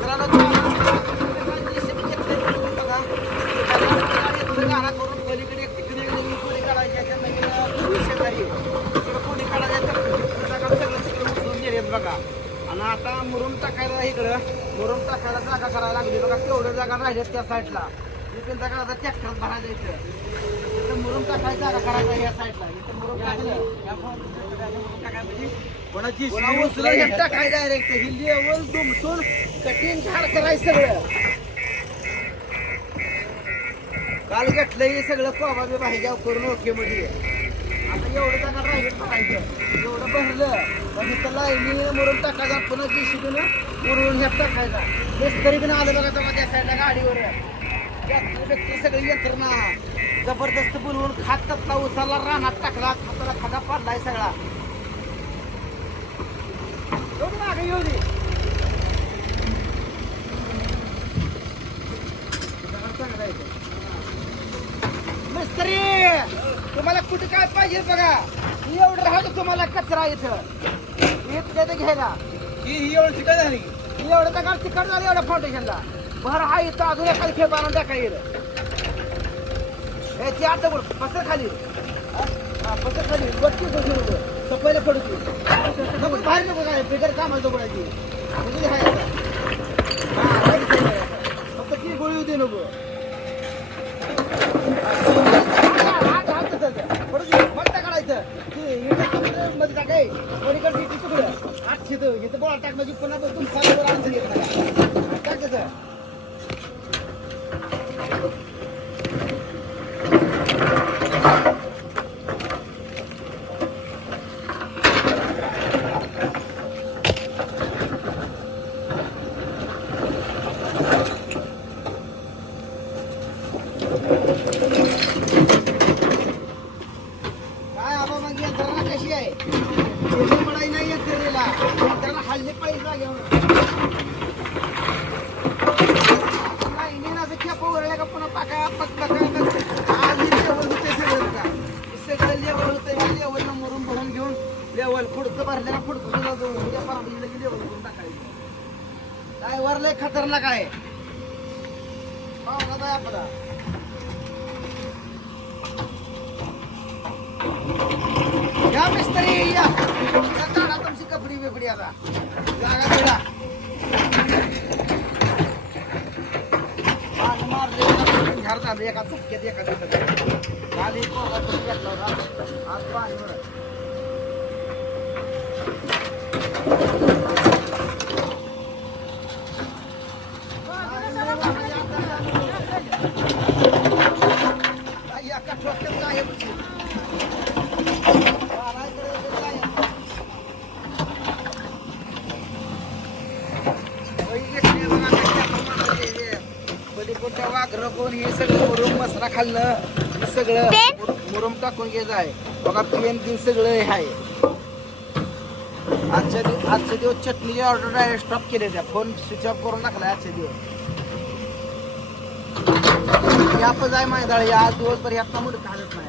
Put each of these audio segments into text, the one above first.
बघा. करून कोणी काढायची आहे, त्या काढायचं आहे, तर बघा. आणि आता मुरुम टाकायला इकडं. मुरुम टाकायला जागा करायला लागली. बघा तेवढ्या जागा राहिल्यात त्या साईडला इकडे जागा आता ट्रॅक्टर भरायला इथं इथं मुरुम जागा करायला या साईडला. इथं मुरुम टाकलं. कोणाची डायरेक्ट ही लेवल दुमसून कठीण झाड करायचं सगळं. काल घेतलं हे सगळं कोबा बी भाज्या करून ओके मध्ये. आता एवढं जागा राहिलं भरायचं एवढं भरलं. पण इथं लाईनी मुरुम टाकायचा पुन्हा जी शिकून मुरुम हे टाकायचा. तेच तरी पण आलं बघा तेव्हा त्या साईडला गाडीवर. व्यक्ती सगळी यंत्रणा. जबरदस्त बोलवून खात त्यातला उचलला रानात टाकला खाताला खादा पाडलाय सगळा. येऊ दे मागे येऊ दे. मिस्त्री तुम्हाला कुठे काय पाहिजे बघा? एवढं राहतो तुम्हाला कचरा इथं. देतं घ्यायला ही ही एवढी शिकाय झाली. एवढं तर तिकड झालं एवढ्या फाउंडेशनला भर हा इथं अजून एखादी खेळ बांधून टाका हे ती आता बोल पसर खाली हा? पसर खाली वरती बसून उभं. सफाईला पडू नको बाहेर नको काय बिगर काम नको पडायची हा, आहे आता. फक्त ती गोळी होती नको हात- हात- हात तसंच. पडू दे. मग टाकायचं. ती कपडे मध्ये टाकाय. पलीकडची इथे तुकडं. हात शिदं. इथं बोळा टाक म्हणजे पुन्हा बसून खालीवर अडचण येत नाही. हा, टाक तसं. काय आबा मग यंत्रणा कशी आहे शेती पडाई नाही यंत्रणेला यंत्रणा हल्ली पाहिजे जागेवर नाही नाही असं खेप वरल्या का पुन्हा पाका पक पका आज लेवल होते सगळं का सगळं लेवल होतं लेवलनं मरून भरून घेऊन लेवल पुढचं भरल्याला पुढचं सुद्धा जाऊन उद्या परवा की लेवल करून टाकायचं काय खतरनाक आहे. आपला. या मिस्त्री या. काढा तुमची कपडी बिपडी आता. जागा बिडा मारले घर झालं एका चटक्यात एका दिवसात. खाली कोगा घेतला होता. आज पाणी कोण? हे सगळं मुरुम मसरा खाल्लं. हे सगळं मुरुम टाकून घ्यायचं आहे. बघा पेन बिन सगळं हे आहे. आजच्या दिवस आजच्या दिवस चटणीची ऑर्डर डायरेक्ट स्टॉप केले त्या फोन स्विच ऑफ करून टाकलाय आजच्या दिवस. यापच आहे माहिती या आज दिवसभर यात मुलं काढत नाही.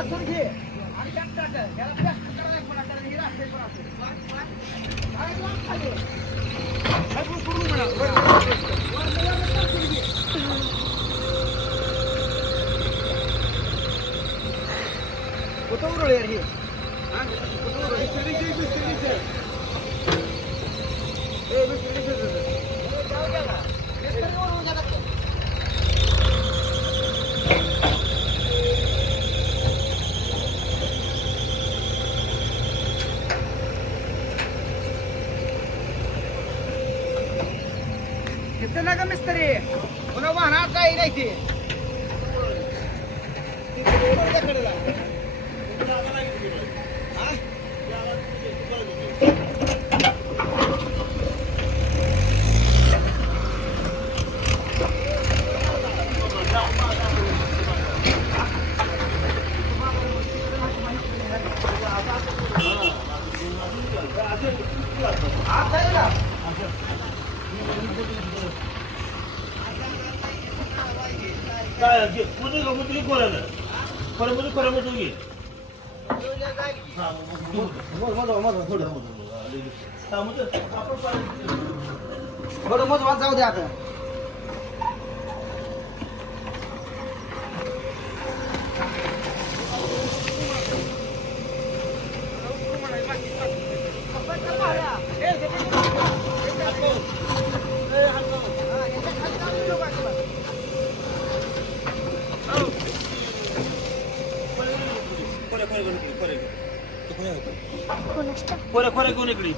तासून घे आणि त्यात टाक याला प्लास्टर करायला एक पडा कारण हे राहते पण असते काय लांब खाली काय करू करू म्हणा वर- वर- वर- वर तासून घे. कुठं उरळ यार हे हा? कुठं उरळ? ए, बिस्किट दे, दे, दे. ए, जाऊ द्या ना. बिस्किट उरळून द्या ना. तिथं ना ग मिस्त्री. पुन्हा वाहना काही नाही ते कडेला उरळ त्या कडेला. हा? आत आहे ना? काय घे का कुठे कोणाला कोणा मध्ये कोणा मध्ये घे बरं मग जाऊ द्या आता खोऱ्या खोऱ्या कोण इकडे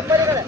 頑張れりやっ